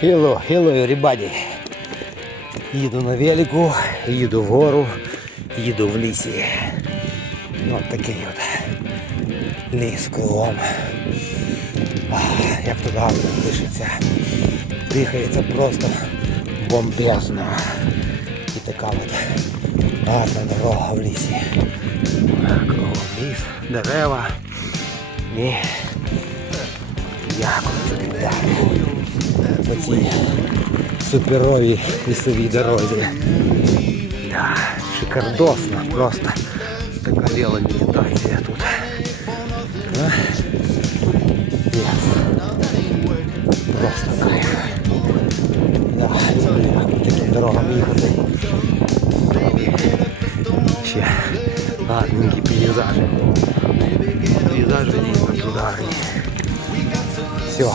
Hello, hello everybody. Їду на велику, їду вгору, їду в лісі. Ось такий от ліс кругом. Як тут гарно пишеться. Дихається просто бомбезно. І така от гарна дорога в лісі. Кругом ліс, дерева. І як от так по цій суперовій лісовій дорозі. Да, шикардосно, просто така веломедитація тут. А? Yes. Просто кайф. Да, люблю я по таким дорогам їхати. Ще гарненькі пейзажі. Пейзажі дійсно тут гарні. Все.